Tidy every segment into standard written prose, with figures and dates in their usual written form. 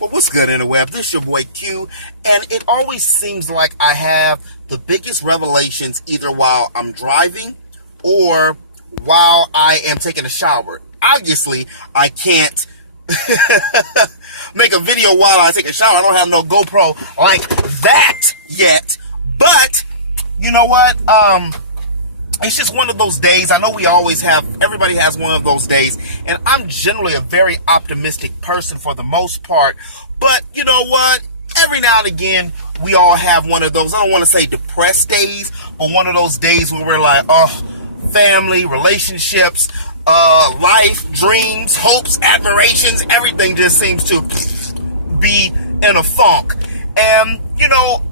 Well, what's good, interweb? This is your boy Q, and it always seems like I have the biggest revelations either while I'm driving or while I am taking a shower. Obviously, I can't make a video while I take a shower. I don't have no GoPro like that yet, but you know what? It's just one of those days. I know we always have, everybody has one of those days, and I'm generally a very optimistic person for the most part, but you know what? Every now and again, we all have one of those, I don't want to say depressed days, but one of those days where we're like, oh, family, relationships, life, dreams, hopes, admirations, everything just seems to be in a funk. And, you know,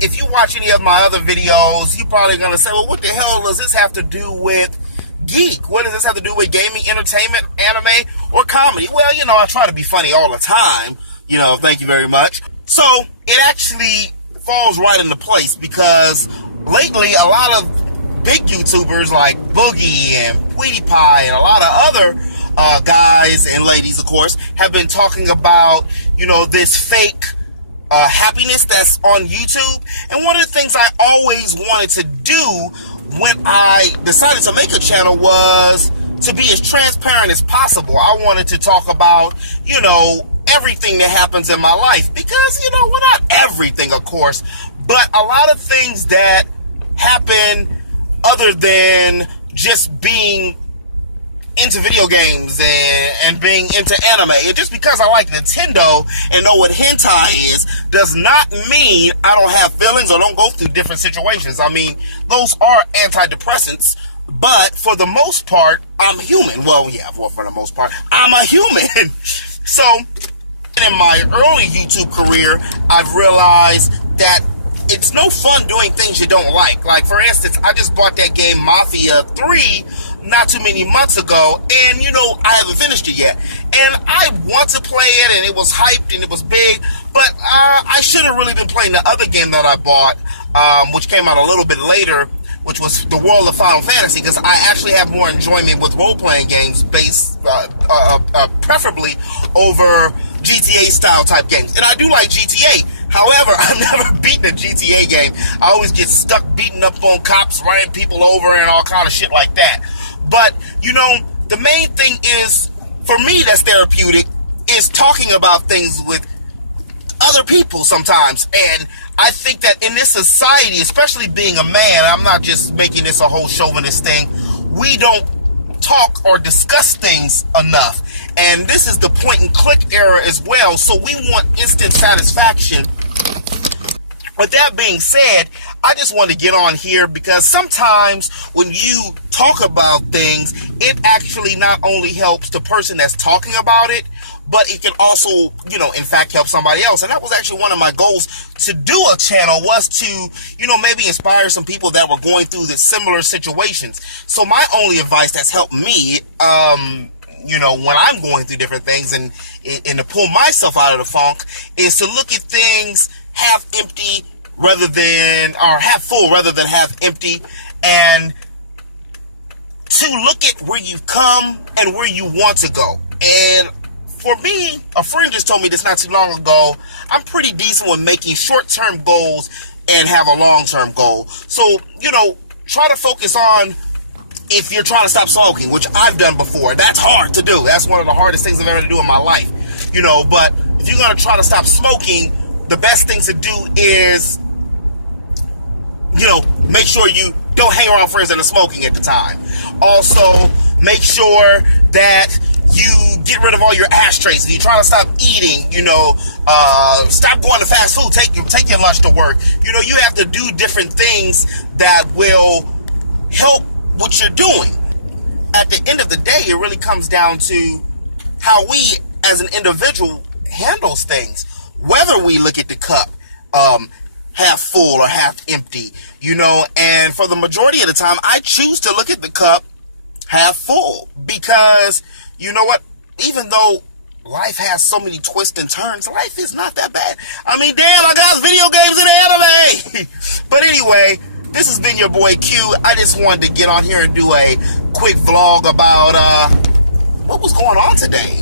if you watch any of my other videos, you're probably going to say, well, what the hell does this have to do with GEAK? What does this have to do with gaming, entertainment, anime, or comedy? Well, you know, I try to be funny all the time. You know, thank you very much. So, it actually falls right into place because lately a lot of big YouTubers like Boogie and PewDiePie and a lot of other guys and ladies, of course, have been talking about, you know, this fake happiness that's on YouTube. And one of the things I always wanted to do when I decided to make a channel was to be as transparent as possible. I wanted to talk about, you know, everything that happens in my life because, you know, well, not everything, of course, but a lot of things that happen other than just being into video games and being into anime. And just because I like Nintendo and know what hentai is does not mean I don't have feelings or don't go through different situations. I mean, those are antidepressants, but for the most part, I'm human. Well, yeah, for the most part, I'm a human. So, in my early YouTube career, I've realized that it's no fun doing things you don't like. Like, for instance, I just bought that game Mafia 3 not too many months ago, and, you know, I haven't finished it yet. And I want to play it, and it was hyped, and it was big, but I should have really been playing the other game that I bought, which came out a little bit later, which was the World of Final Fantasy, because I actually have more enjoyment with role-playing games based, preferably over GTA-style type games. And I do like GTA. However, I've never beaten a GTA game. I always get stuck beating up on cops, running people over, and all kind of shit like that. But, you know, the main thing is, for me that's therapeutic, is talking about things with other people sometimes. And I think that in this society, especially being a man, I'm not just making this a whole chauvinist thing, we don't talk or discuss things enough. And this is the point and click era as well, so we want instant satisfaction. With that being said, I just want to get on here because sometimes when you talk about things, it actually not only helps the person that's talking about it, but it can also, you know, in fact, help somebody else. And that was actually one of my goals to do a channel, was to, you know, maybe inspire some people that were going through the similar situations. So my only advice that's helped me, you know, when I'm going through different things and to pull myself out of the funk, is to look at things half empty rather than, or half full rather than half empty, and to look at where you've come and where you want to go. And for me, a friend just told me this not too long ago, I'm pretty decent with making short-term goals and have a long-term goal. So, you know, try to focus on, if you're trying to stop smoking, which I've done before. That's hard to do. That's one of the hardest things I've ever to do in my life. You know, but if you're going to try to stop smoking, the best thing to do is, you know, make sure you don't hang around friends that are smoking at the time. Also, make sure that you get rid of all your ashtrays. If you're trying to stop eating, you know, stop going to fast food. Take your lunch to work. You know, you have to do different things that will help what you're doing. At the end of the day, it really comes down to how we as an individual handles things. Whether we look at the cup half full or half empty, you know, and for the majority of the time, I choose to look at the cup half full because, you know what, even though life has so many twists and turns, life is not that bad. I mean, damn, I got video games and anime. But anyway, this has been your boy Q. I just wanted to get on here and do a quick vlog about what was going on today.